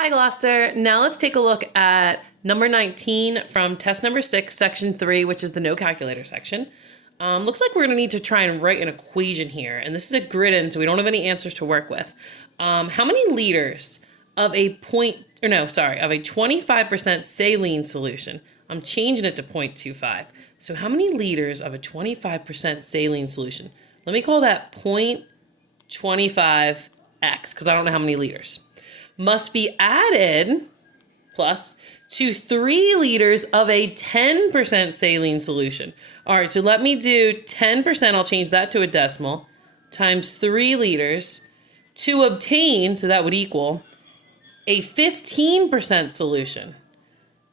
Hi Gloucester. Now let's take a look at number 19 from test number 6, section 3, which is the no calculator section. Looks like we're going to need to try and write an equation here. And this is a grid-in, so we don't have any answers to work with. How many liters of a 25% saline solution? I'm changing it to 0.25. So how many liters of a 25% saline solution? Let me call that 0.25x, because I don't know how many liters. Must be added plus to 3 liters of a 10% saline solution. All right, so let me do 10%, I'll change that to a decimal, times 3 liters to obtain, so that would equal, a 15% solution.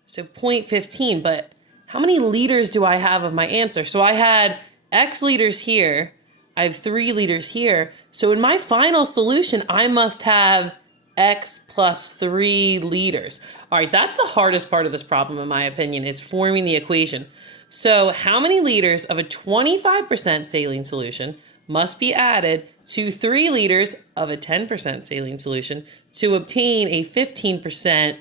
So 0.15, but how many liters do I have of my answer? So I had X liters here, I have 3 liters here, so in my final solution, I must have X plus 3 liters. All right, that's the hardest part of this problem, in my opinion, is forming the equation. So how many liters of a 25% saline solution must be added to 3 liters of a 10% saline solution to obtain a 15%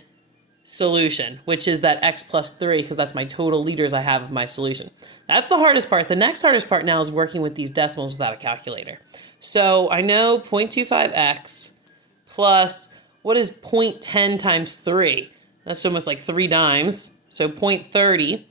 solution, which is that X plus 3, because that's my total liters I have of my solution. That's the hardest part. The next hardest part now is working with these decimals without a calculator. So I know 0.25x plus, what is 0.10 times 3? That's almost like 3 dimes. So 0.30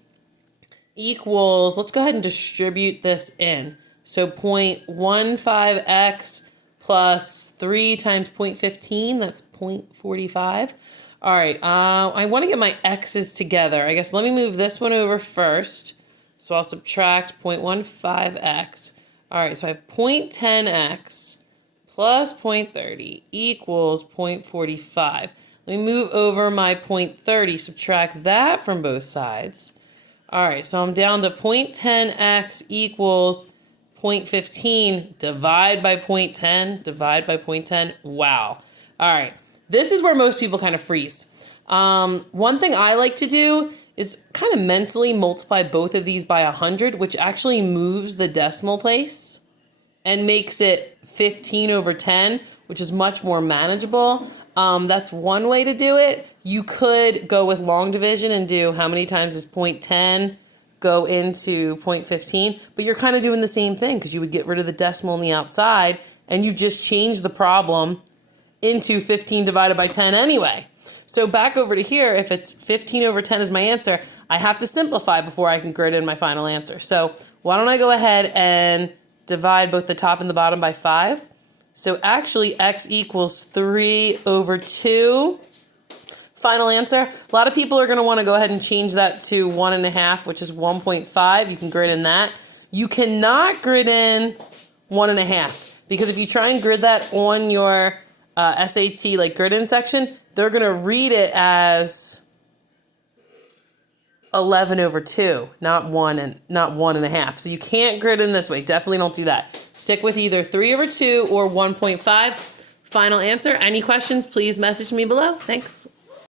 equals, let's go ahead and distribute this in. So 0.15x plus 3 times 0.15, that's 0.45. All right, I want to get my x's together. I guess let me move this one over first. So I'll subtract 0.15x. All right, so I have 0.10x plus 0.30 equals 0.45. Let me move over my 0.30, subtract that from both sides. All right, so I'm down to 0.10x equals 0.15, divide by 0.10, divide by 0.10. Wow. All right, this is where most people kind of freeze. One thing I like to do is kind of mentally multiply both of these by 100, which actually moves the decimal place and makes it 15 over 10, which is much more manageable. That's one way to do it. You could go with long division and do how many times does 0.10 go into 0.15, but you're kind of doing the same thing because you would get rid of the decimal on the outside and you just change the problem into 15 divided by 10 anyway. So back over to here, if it's 15 over 10 is my answer, I have to simplify before I can grid in my final answer. So why don't I go ahead and divide both the top and the bottom by 5. So actually x equals 3 over 2. Final answer. A lot of people are going to want to go ahead and change that to 1.5, which is 1.5. You can grid in that. You cannot grid in 1.5 because if you try and grid that on your SAT like grid in section, they're going to read it as 11 over 2, not 1.5. So you can't grid in this way. Definitely don't do that. Stick with either 3 over 2 or 1.5. Final answer. Any questions, please message me below. Thanks.